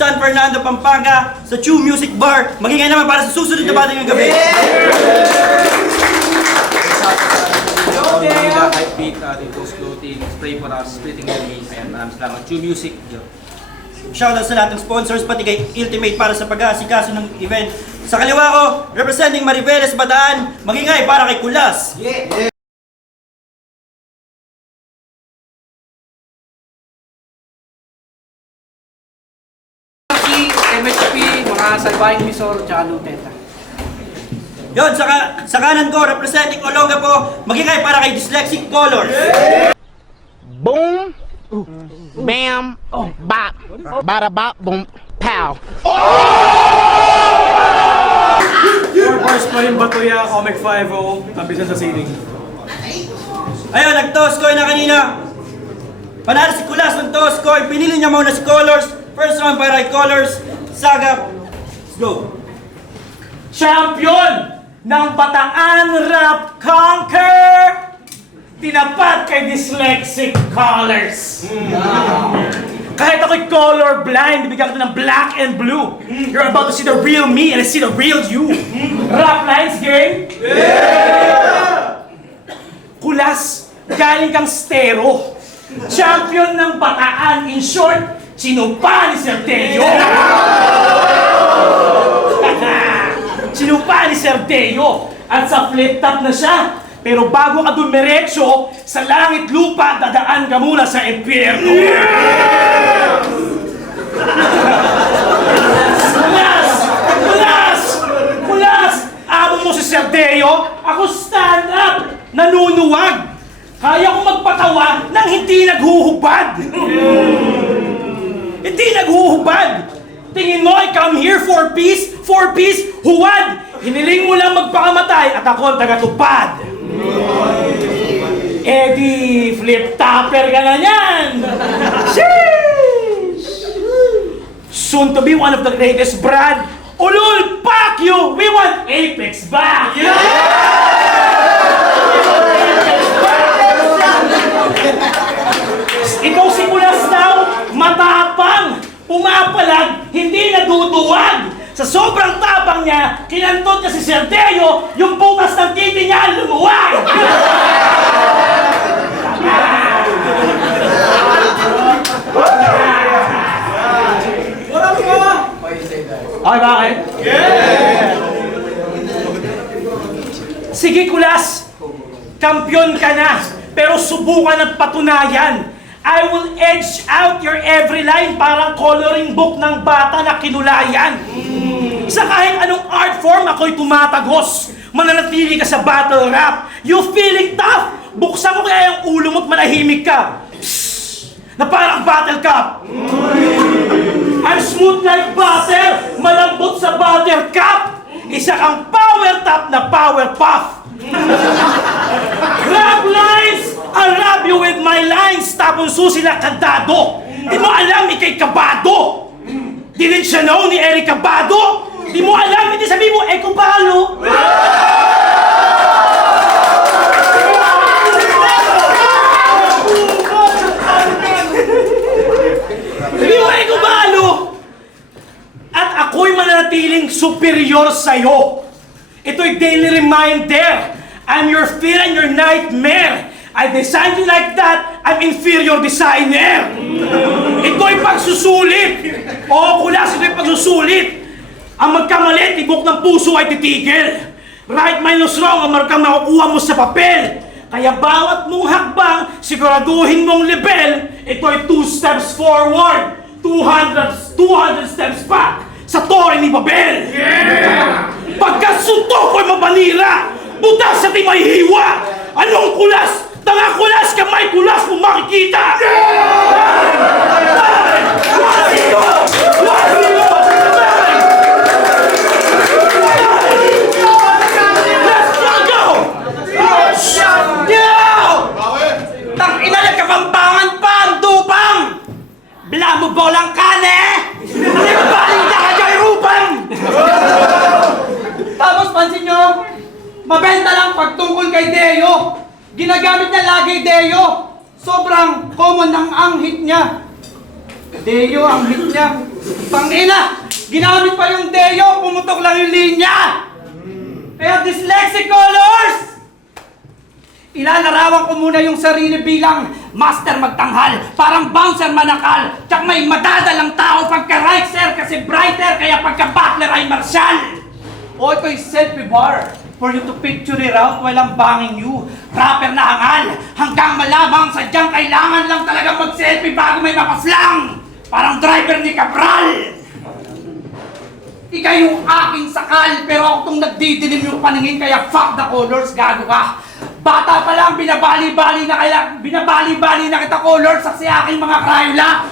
San Fernando, Pampanga sa Chew Music Bar. Magingay naman para sa susunod na bata ngayong gabi. Hype beat, Post Clothing, Spray for Us, Splitting the Maze. Ayan, maraming salamat. Chew Music. Shoutout sa lahat ng sponsors, pati kay Ultimate para sa pag-aasikaso ng event. Sa kaliwa ko, representing Mariveles Bataan, magingay para kay Kulas. MHP, mga Salbahing Misor, tsaka Luteta. Yon, sa kanan ko, representing Olongapo, magingay para kay Dyslexic Colors. Boom, bam, bop, bada bop, boom, pow. First pa rin Batuya, Comic 5-0, tabisan sa seeding. Ayun, nag-toss coin na kanina. Panalo si Kulas ng toss coin, pinili niya muna si Colors. First round para kay Colors, Sagap. Let's go. Champion ng Bataan Rap Conquer! Tinapat kay Dyslexic Colors. Kahit ako'y color blind, bibigyan kita ng black and blue. You're about to see the real me and I see the real you. Rap lines, gang? Yeah! Kulas, galing kang stero. Champion ng Bataan. In short, sinumpa ni Sir Teo. Sinumpa ni Sir Teo. At sa flip top na siya. Pero bago ka dumiretso, sa langit lupa, dadaan ka muna sa impyerno. Kulas! Amo mo si Sir Teo, ako stand up, nanunuwag. Kaya kong magpatawa nang hindi naghuhubad. Hindi naghuhubad. Tingin mo, I come here for peace, huwad. Hiniling mo lang magpakamatay at ako ang tagatupad. Eddie, flip-topper ka na yan! Sheesh! Soon to be one of the greatest, Brad. Ulul, fuck you! We want Apex back! Ikaw si Kulas daw, matapang, pumapalag, hindi naduduwag. Sa sobrang tapang niya, kinantot niya si Sir Teo, yung butas ng titi niya lumuwag! Okay, bakit? Sige, Kulas, kampiyon ka na, pero subukan at patunayan. I will edge out your every line parang coloring book ng bata na kinulayan. Sa kahit anong art form, ako'y tumatagos. Mananatili ka sa battle rap. You feeling tough? Buksan mo kaya yung ulo mo at manahimik ka. Psst! Na parang battle cup. I'm smooth like butter, malambot sa butter cup. Isa kang power top na power puff. Rap lines! I'll rap you with my lines. Tapos susi na kandado. Di mo alam, ikay kabado. Didn't you know ni Eric Kabado? Di mo alam, hindi sabi mo, Eko Balo. Sabi mo, Eko Balo. At ako'y mananatiling superior sa'yo. Ito'y daily reminder. I'm your fear and your nightmare. I designed you like that, I'm inferior designer. Ito'y pagsusulit. Oo, Kulas, ito'y pagsusulit. Ang magkamali, tibok ng puso ay titigil. Right minus wrong, ang markang makukuha mo sa papel. Kaya bawat mong hakbang, siguraduhin mong level, ito'y 2 steps forward, 200 steps back sa tore ni Babel. Yeah! Pagkasuntok ko'y mapanira, butas sa timay hiwa. Anong Kulas? Tanga Kulas ka, may Kulas mo makikita! Let's go! Tang-ina, nagkapampangan pa ang tupang! Bla mo bolang kane! Nagbaling na ka kay Rupan! Tapos pansin nyo, mabenta lang pagtungkol kay Deo. Ginagamit niya lagi Deo. Sobrang common ang hit niya. Deo ang hit niya. Pangina! Ginamit pa yung Deo, pumutok lang yung linya! Kaya dyslexic colors! Ilalarawan ko muna yung sarili bilang master magtanghal, parang bouncer manakal, tsak may madadalang tao pagka right sir kasi brighter, kaya pagka butler ay martial. O ito'y selfie bar for you to picture it out while I'm banging you. Proper na hangal, hanggang malamang sadyang kailangan lang talaga mag-selfie bago may mapaslang. Parang driver ni Cabral. Ikaw yung aking sakal, pero ako itong nagdidilim yung paningin, kaya fuck the colors, gago ka. Bata pa lang, binabali-bali na kita colors sa aking mga Crayola.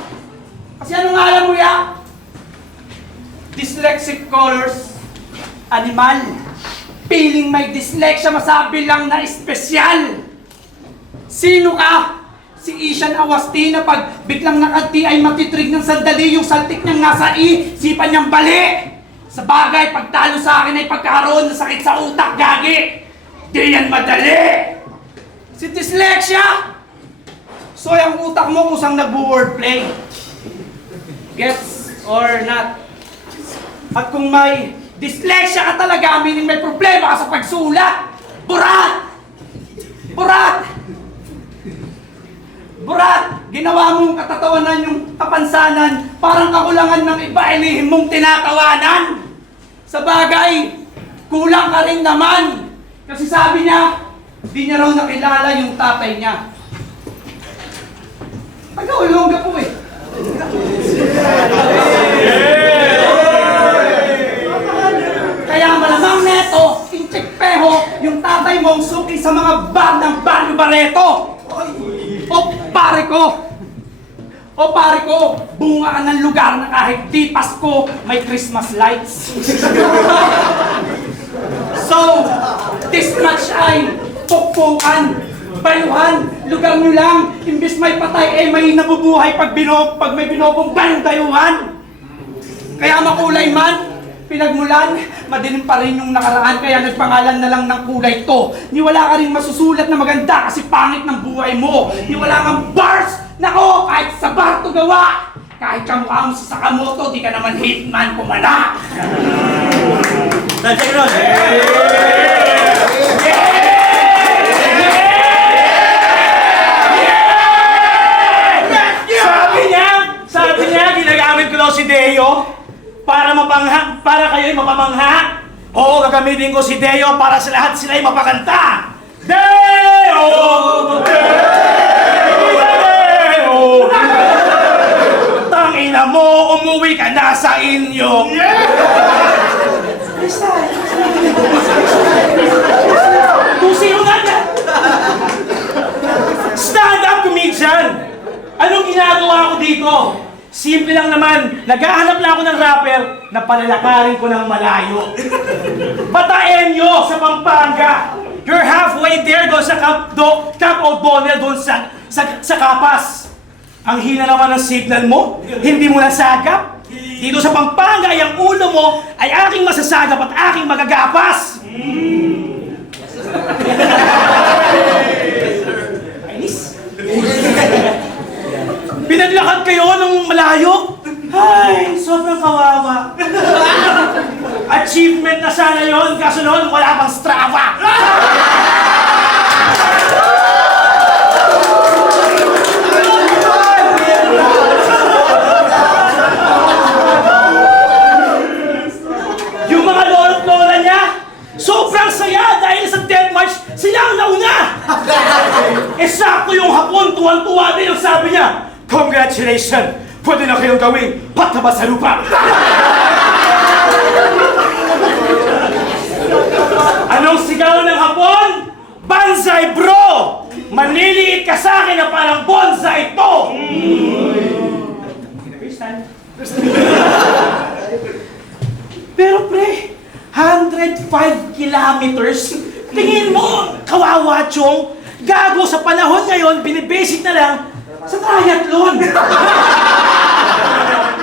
Kasi ano nga alam mo ya? Dyslexic colors, animal. Piling may dyslexia, masabi lang na espesyal. Sino ka? Si Ishan Awasti na pag biglang nakati ay matitrig ng sandali, yung saltik niyang nasa sipan niyang bali. Sa bagay, pagtalo sa akin ay pagkakaroon ng sakit sa utak, gagi. Di yan madali! Si dyslexia! So yung utak mo kusang nag-wordplay. Gets or not? At kung may dyslexia ka talaga, meaning may problema ka sa pagsulat, burat! Burat! Burat! Ginawa mong katatawanan yung kapansanan, parang kakulangan ng iba, ilihim mong tinatawanan. Sa bagay, kulang ka rin naman. Kasi sabi niya, di niya raw nakilala yung tatay niya. Taga-Olonga po eh. Kaya malamang neto, inchikpeho, yung tatay mong suki sa mga bar ng Barrio Barreto. O pare ko, bunga ka ng lugar na kahit di Pasko, may Christmas lights. So, this much ay pukpukan, bayuhan, lugar nyo lang, imbis may patay may nabubuhay pag may binubumbay yung dayuhan. Kaya makulay man, pinagmulan, madilim pa rin yung nakaraan, kaya nagpangalan na lang ng kulay to. Ni wala ka rin masusulat na maganda kasi pangit ng buhay mo. Ni wala kang bars, nako, kahit sa bar to gawa. Kahit kamukha mo sa Sakamoto, di ka naman hitman pumana. That's it, Ron. Sabi niya, ginagamit ko daw si Deo para kayo'y mapamangha. Oo, gagamitin ko si Deo para sa lahat sila'y mapakanta. Deo! Deo! Tangina mo, umuwi ka na sa inyo. Kung sino nga yan? Stand-up comedian! Anong ginagawa ko dito? Simple lang naman, naghahanap lang ako ng rapper na palalakarin ko ng malayo. Batayan nyo sa Pampanga! You're halfway there doon sa Camp O'Donnell doon sa Kapas. Ang hina naman ng signal mo, hindi mo nasagap. Dito sa Pampanga ay ang ulo mo ay aking masasagap at aking magagapas. Ainis? Pinaglakad kayo ng malayo? Ay, sobrang kawawa. Achievement na sana yon, kaso noon wala pang Strava. Yung mga lolo't lola niya, sobrang saya dahil sa Death March, sila ang nauna. Eksakto yung hapon, tuwan-tuwa din yung sabi niya, congratulations! Pwede na kayong gawing pataba sa lupa! Anong sigaw ng hapon? Banzai bro! Manliliit ka sa akin na parang bonsai to! Pero pre, 105 kilometers? Tingin mo, kawawa chong, gago sa panahon ngayon, binibasic na lang sa triathlon.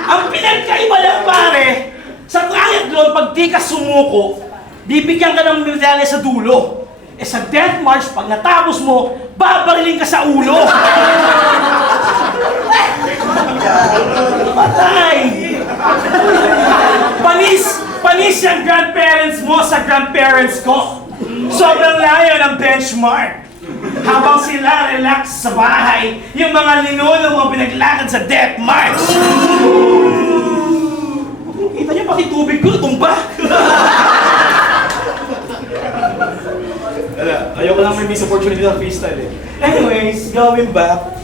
Ang pinagkaiba lang pare, sa triathlon, pag di ka sumuko, bibigyan ka ng medalya sa dulo. Eh sa Death March, pag natapos mo, babariling ka sa ulo. Patay! Panis yung grandparents mo sa grandparents ko. Sobrang layo ng benchmark. Habang sila relax sa bahay, yung mga linuno mo pinaglakad sa death march. Kita niyo pati tubig ko, tumba. Ayoko lang may miss opportunity ng freestyle eh. Anyways, going back.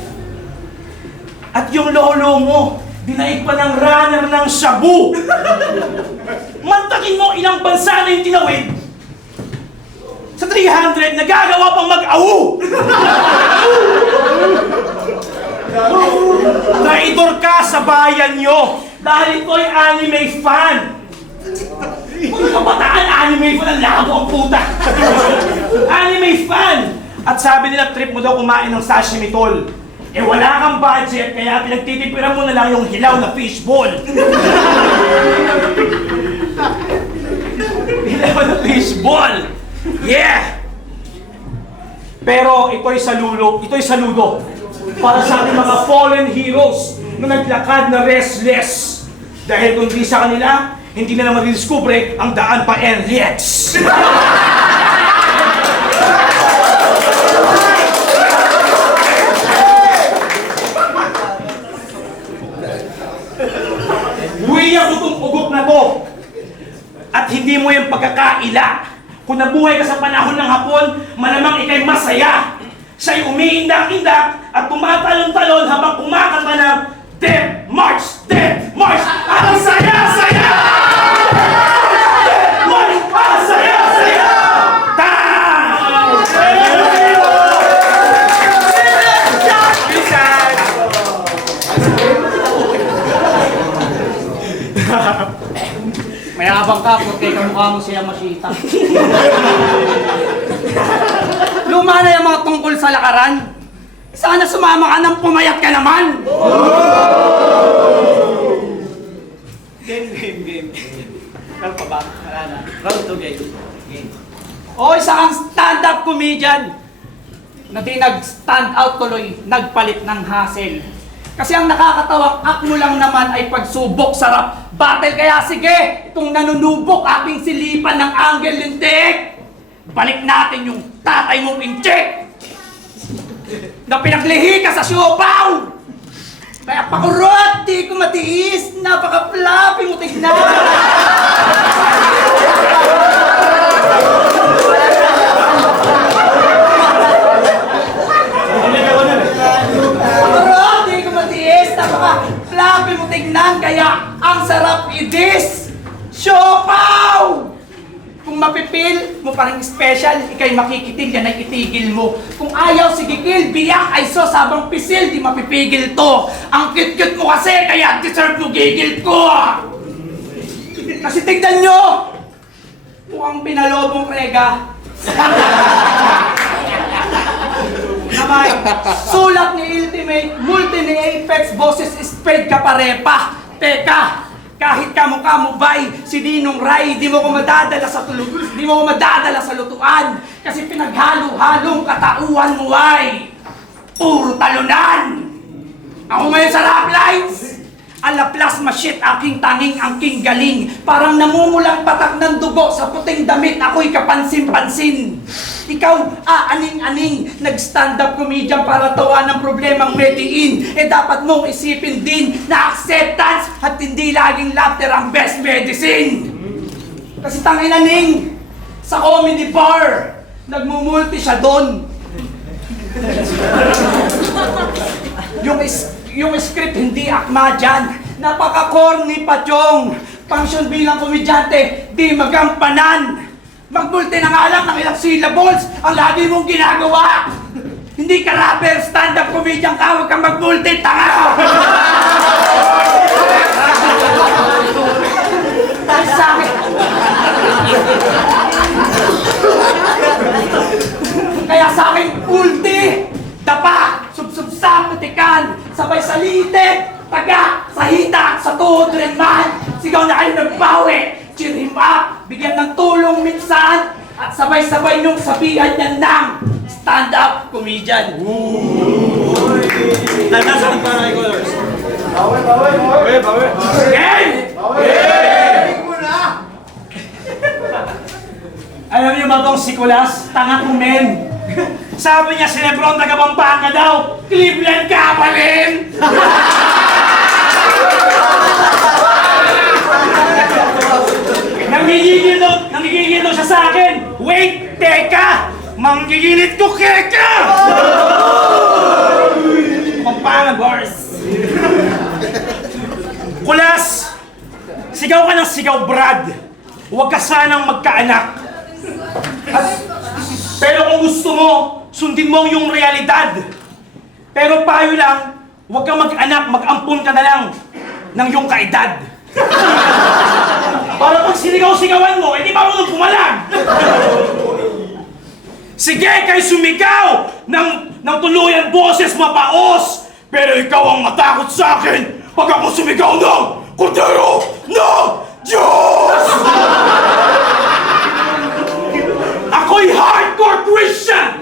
At yung lolo mo, dinaig pa ng runner ng shabu. Mantakin mo ilang bansa na yung tinawid. Sa 300, nagagawa pang mag-awu. Traitor ka sa bayan nyo dahil ito'y anime fan. Mga kabataan, anime fan, ang labo ang puta. Anime fan. At sabi nila, trip mo daw kumain ng sashimi tol. Eh wala kang budget, kaya pinagtitipiran mo na lang yung hilaw na fishball. Hilaw na fishball. Yeah! Pero ito'y saludo para sa ating mga fallen heroes na naglakad na restless. Dahil kung di sa kanila, hindi na naman discover ang daan pa NLEX. Buwiya ko itong ugok na to. At hindi mo yung pagkakaila. Kung nabuhay ka sa panahon ng Hapon, malamang ikay masaya. Siya'y umiindak-indak at tumatalon-talon habang kumakanta ng Death March! Death March! Ang saya-saya! Death March! Ang saya-saya! Mayabang ka, porque kamukha mo siya Mashita. Luma na yung mga tungkol sa lakaran. Sana sumama ka nang pumayat ka naman. Game. Ano pa ba? Wala na. Round 2 game. O isa kang stand-up comedian na di nag-stand out tuloy, nagpalit ng hassle. Kasi ang nakakatawang act mo lang naman ay pagsubok sa rap battle. Kaya sige, itong nanunubok aking silipan ng angle lintik. Balik natin yung tatay mong incheck na pinaglihi ka sa siopaw. Kaya pakurot, di ko matiis. Napaka-fluffy mo tignan. Pakurot, di ko matiis. Napaka-fluffy mo tignan. Kaya ang sarap idis. Siopaw! Kung mapipil mo parang special, ikay makikitil, yan ay itigil mo. Kung ayaw, sige kill, biyak ay sos habang pisil, di mapipigil to. Ang cute-cute mo kasi, kaya deserve mo gigil ko. Kasi tignan nyo, mukhang pinalobong rega. Na may sulat ni Ultimate, multi ni Apex, boses spread ka parepa. Teka, kahit kamukha mo bay, si Ninong Ray, di mo ko madadala sa lutuan. Kasi pinaghalo-halong katauhan mo ay puro talunan. Ako ngayon sa rap lines, alaplas ma-shit aking tanging angking galing. Parang namumulang patak ng dugo sa puting damit, ako'y kapansin-pansin. Ikaw, aning-aning, nag-stand-up comedian para tawa ng problemang mediin. Eh dapat mong isipin din na acceptance at hindi laging laughter ang best medicine. Kasi tangin-aning, sa comedy bar, nagmumulti siya doon. Yung script hindi akma dyan. Napaka-corny pa chong. Function bilang komedyante, di magampanan. Magmulti na nga lang ng ilang syllables ang lagi mong ginagawa. Hindi ka rapper, stand-up comedian ka, huwag kang magmulti, tanga! Dahil sa akin. Kaya sa akin, ulti, dapa, sub-sub-sam, putikan, sabay salitin, taga, sa hita, sa tuhod rin man, sigaw na kayo nagbawi. Cheer him up, bigyan ng tulong minsan, at sabay-sabay niyong sabihan niya ng stand-up comedian. Nasa para kay Colors. Game! Alam niyo ba tong si Kulas? Tanga kumen. Sabi niya si Lebron taga Pampanga daw. Cleveland ka pa rin! Nanggigil daw siya sa akin. Wait, teka! Manggigilit ko keka! Pampanga bars. Kulas! Sigaw ka ng sigaw, Brad. Huwag ka sanang magkaanak. Pero kung gusto mo, sundin mo yung realidad. Pero payo lang, huwag kang mag-anak, mag-ampun ka na lang ng iyong kaedad. Para pag sinigaw-sigawan mo, hindi marunong pumalag. Sige, kay sumigaw ng tuluyan boses mapaos. Pero ikaw ang matakot sa akin pag ako sumigaw ng Kordero ng Diyos! Ako'y hardcore Christian!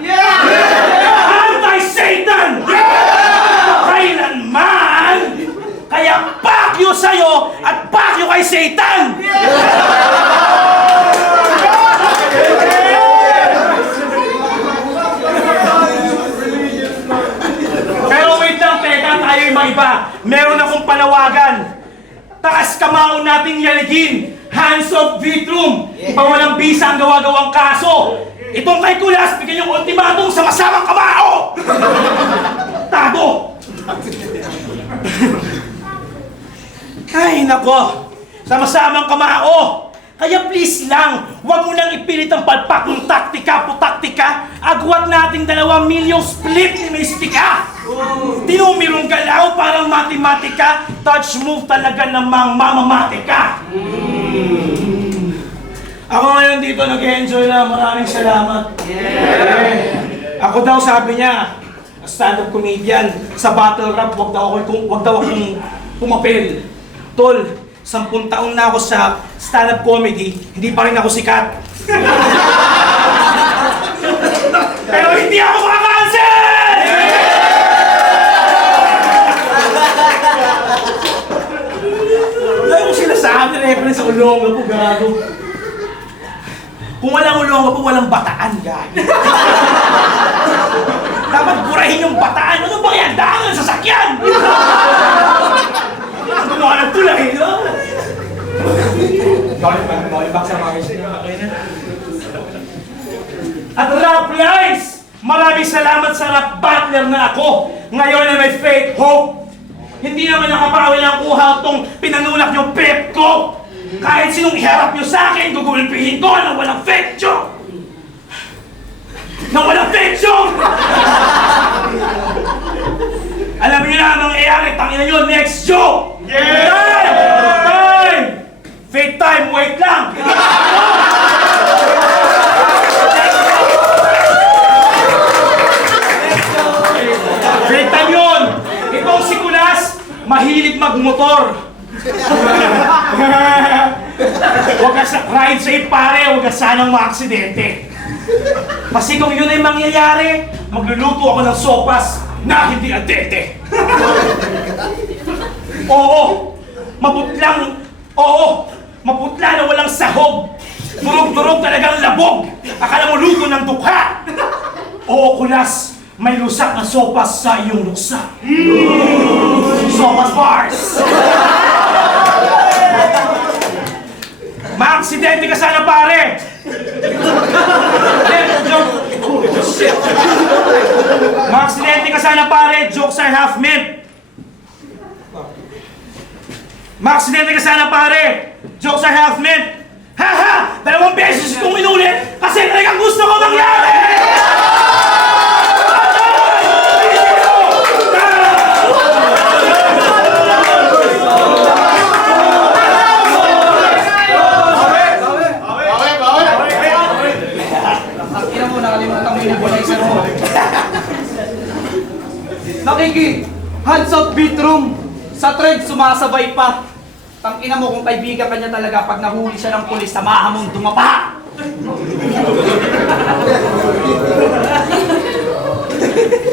Anti-Satan! Kailanman! Kaya pakyo sa'yo at pakyo kay Satan! Pero wait lang, teka, tayo'y maiba. Meron akong panawagan. Taas kamao nating yaligin. Hands of Vitrum. Ipawalang bisa ang gawa-gawang kaso. Itong kay Kulas, bigyan yung ultimatum sa masamang kamao! Tado! Ay, nako! Sa masamang kamao! Kaya please lang, huwag mo nang ipilit ang palpak ng taktika. Agwat nating 2 milyong split ni Mystica! Tinumirong galaw parang matematika, touch move talaga namang mamamatika! Ako ngayon dito nag-enjoy na, maraming salamat. Ako daw sabi niya, stand-up comedian, sa battle rap, wag daw akong pumapel. Tol, 10 taon na ako sa stand-up comedy, hindi pa rin ako sikat. Pero hindi ako makakansin! Wala ko sinasabi, reference sa ulong po, gago. Kung walang ulong po, walang bataan, gago. Dapat burahin yung bataan. Ano ba yan? Daangan sa sakyan! Ang gumawa ng tulay, no? At rap lines! Maraming salamat sa rap battler na ako. Ngayon na may fake hope. Hindi naman nakapawi ng kuha itong pinanulak yung pep ko. Kahit sinong iharap nyo sa akin, gugulpihin ko nang walang fake joke. Nang walang fake joke! Alam niyo na ang nangyayari, tangina nyo, next joke! Time! Time! Fake time, wait lang! Fake time yun! Itong si Kulas, mahilig magmotor. Huwag ka ride safe pare, huwag ka sanang maaksidente. Kasi kung yun ay mangyayari, magluluto ako ng sopas na hindi adete. Oo, maputla na walang sahog. Durog-durog talagang labog. Akala mo luto ng dukha. Oo, Kulas, may lusak na sopas sa iyong luksa. Sopas bars! Maaksidente ka sana, pare! Maaksidente ka sana, pare! Jokes are half meant! Maaksidente ka sana, pare! Jokes are half meant! Ha-ha! 2 beses itong inulit kasi talagang gusto ko mangyari! Nakiki, hands up beatroom. Sa trend, sumasabay pa. Tangina mo kung kaibigan ka niya talaga pag nahuli siya ng pulis, samahan mong dumapa.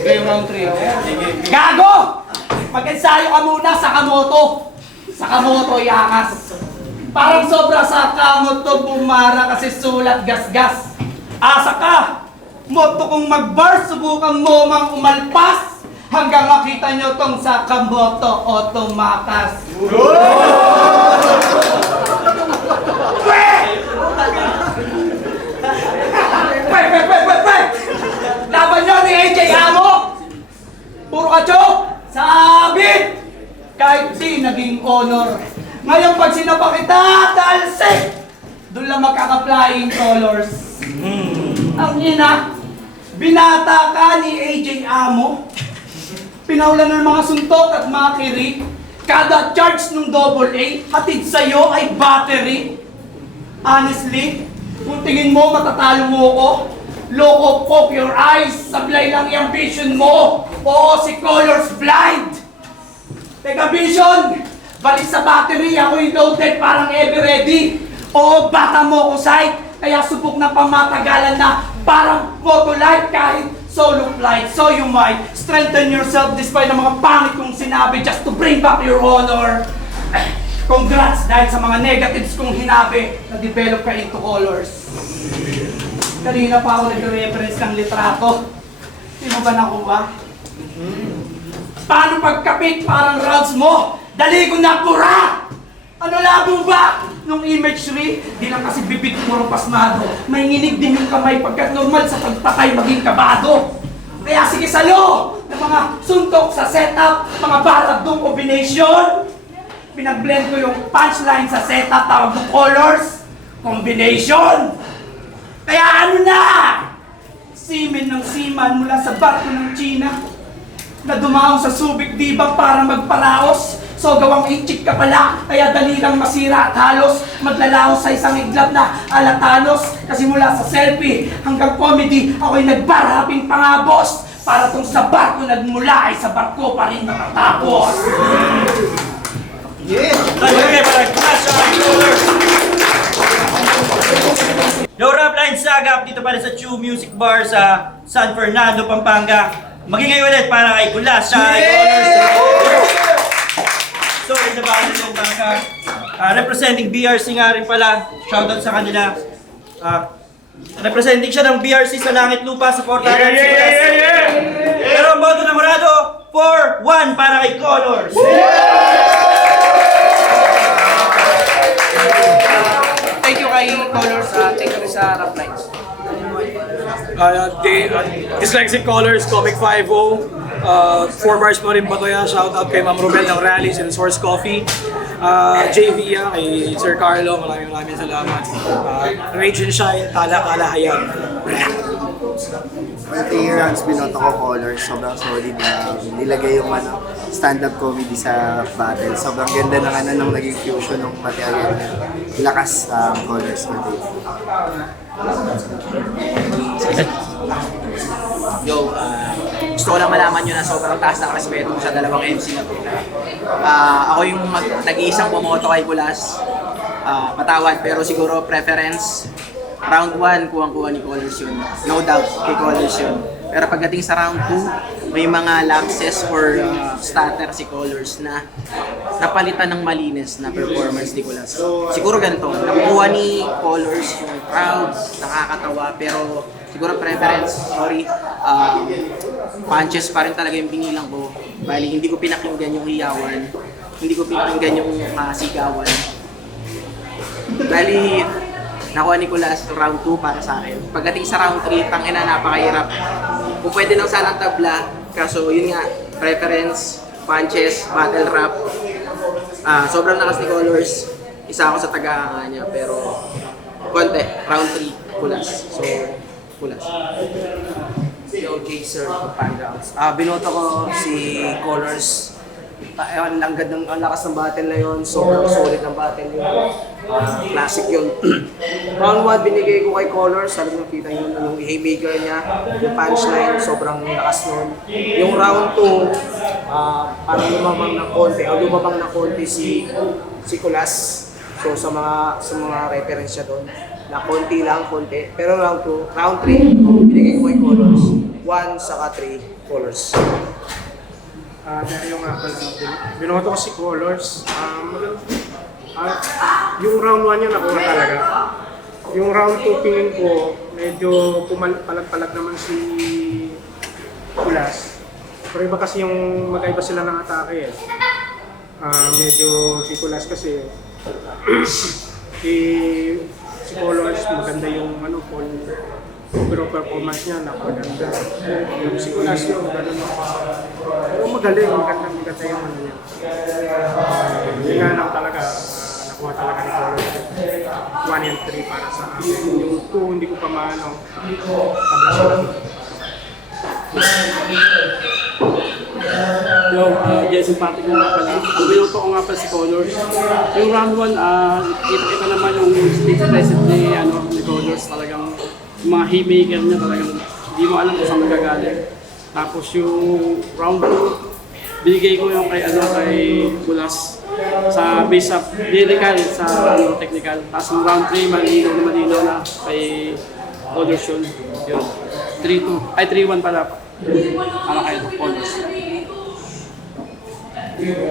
Okay, round 3. Gago! Mag-ensayo ka muna sa kamoto. Sa kamoto, iangas. Parang sobra sa kamot to bumara kasi sulat gasgas. Asa ka! Moto kong mag-bar, subukan mo mang umalpas hanggang makita nyo tong sa kamoto o tumakas. Pre! Laban nyo ni AJ Amo! Puro kacho! Sabit! Kahit di naging honor. Ngayon pag sinapa kita, talsik! Doon lang magkaka-flying colors. Ang ina, binata ka ni AJ Amo. Pinaulan ng mga suntok at mga kiri. Kada charge ng AA, hatid sa'yo ay battery. Honestly, kung tingin mo matatalo mo ko, loko, poke your eyes, sablay lang yung vision mo. Oo, si Colors blind. Teka, Vision, balik sa battery, ako'y loaded parang ever ready. Oo, bata mo ko sight, kaya subok na pamatagalan na parang motolight kahit solo flight. So you might strengthen yourself despite ng mga pangit kong sinabi just to bring back your honor. Congrats dahil sa mga negatives kong hinabi na develop ka into Colors. Kanina pa ako nag-reference ng litrato. Di mo ba nakuha? Paano pagkapit parang rounds mo? Dali ko na pura! Ano labo ba? Nung imagery, di lang kasi bibig puro pasmado. May nginig din yung kamay pagkat normal sa pagpatay maging kabado. Kaya sige salo ng mga suntok sa setup, mga baradong combination. Pinag-blend ko yung punchline sa setup, tawag ng Colors, combination. Kaya ano na? Simen ng seaman mula sa barko ng China na dumaong sa Subic Diba para magparaos. So gawang ichik ka pala, kaya dali lang masira at halos maglalaos sa isang iglap na alatanos. Kasi mula sa selfie hanggang comedy, ako'y nagbaraping pangabos. Para tong sa barko nagmula ay sa barko pa rin matatapos. Okay, para clash ang Colors. Yo, Rap Line Sagap dito pa rin sa Chew Music Bar sa San Fernando, Pampanga. Magingay ulit para kay Kulas sa Colors. So, ito ba yung mga representing BRC nga rin pala. Shoutout sa kanila. Representing siya ng BRC sa Langit Lupa sa Portahan. Pero ang boto ng Murado, 4-1 para kay Colors. Thank you kay Colors, thank you sa Rap Lines. Dyslexic Colors, Comic 5-0. 4 bars pa rin ba to yan? Shout out kay Ma'am Romel ng Rallies and Source Coffee. JV, kay Sir Carlo, maraming salamat. Rage and Shine, Tala Hayag. 3 rounds binoto ko Colors, sobrang solid na nilagay yung stand-up comedy sa battle. Sobrang ganda ng ng naging fusion ng material niya. Lakas Colors today. Yo, gusto ko lang malaman nyo na sobrang taas ng respeto ko sa dalawang MC na to. Ako yung nag-iisang bumoto kay Kulas. Patawad, pero siguro preference. Round 1, kuwang-kuha ni Colors yun. No doubt, kay Colors yun. Pero pagdating sa round 2, may mga lapses or stutter si Colors na napalitan ng malinis na performance ni Kulas. Siguro ganito, nakukuha ni Colors yung crowd, nakakatawa, pero siguro preference, sorry, punches pa rin talaga yung binilang ko. Bali, hindi ko pinakinggan yung hiyawan, hindi ko pinakinggan yung sigawan. Bali, nakuha ni Kulas round 2 para sa akin. Pagdating sa round 3, tangina napakahirap. Kung pwede lang sanang tabla, kaso yun nga, preference, punches, battle rap. Sobrang lakas ni Colors. Isa ako sa taga niya, pero konti, round 3, Kulas. So, Kulas. Yo, Jaser, Pangouts. Binoto ko si Colors. Ang langgad ng ang lakas ng battle na yun, sobrang solid ng battle yun. Classic yun. Round 1, binigay ko kay Colors, sabi nyo kita yun, yung haymaker niya, yung punchline, sobrang lakas nun. Yung round 2, parang lumabang na konti, o lumabang na konti si Kulas. So sa mga reference niya doon, na konti lang, konti. Pero round 2, round 3, binigay ko kay Colors. 1 saka 3, Colors. Dahil nga pala, binoto ko si Colors. Yung round 1 niya nakuha talaga. Yung round 2 tingin ko, medyo palag-palag naman si Kulas. Pero iba kasi yung magkaiba sila ng atake eh. Medyo si Kulas kasi si Colors maganda yung overall performance niya, napaganda. Yung si Kulas yung gano'n. Pero magaling, maganda yung niya. Hindi nga lang talaga, nakuha talaga ni Colors. 1 and 3 para sa akin. Yung 2 hindi ko pa tabla siya. Hello, Jason Patrick nga pala. Ang binoto ko nga pala si Colors. Yung round 1, kita naman yung stage present ni Colors. Talagang yung mga haymaker niya talagang hindi mo alam kung saan magagaling. Tapos yung round 2, binigay ko yung kay Kulas sa base up lyrical sa technical. Tapos yung round 3, malinaw na kay Colors yun. 3-2, ay 3-1 pala. Para kay Colors.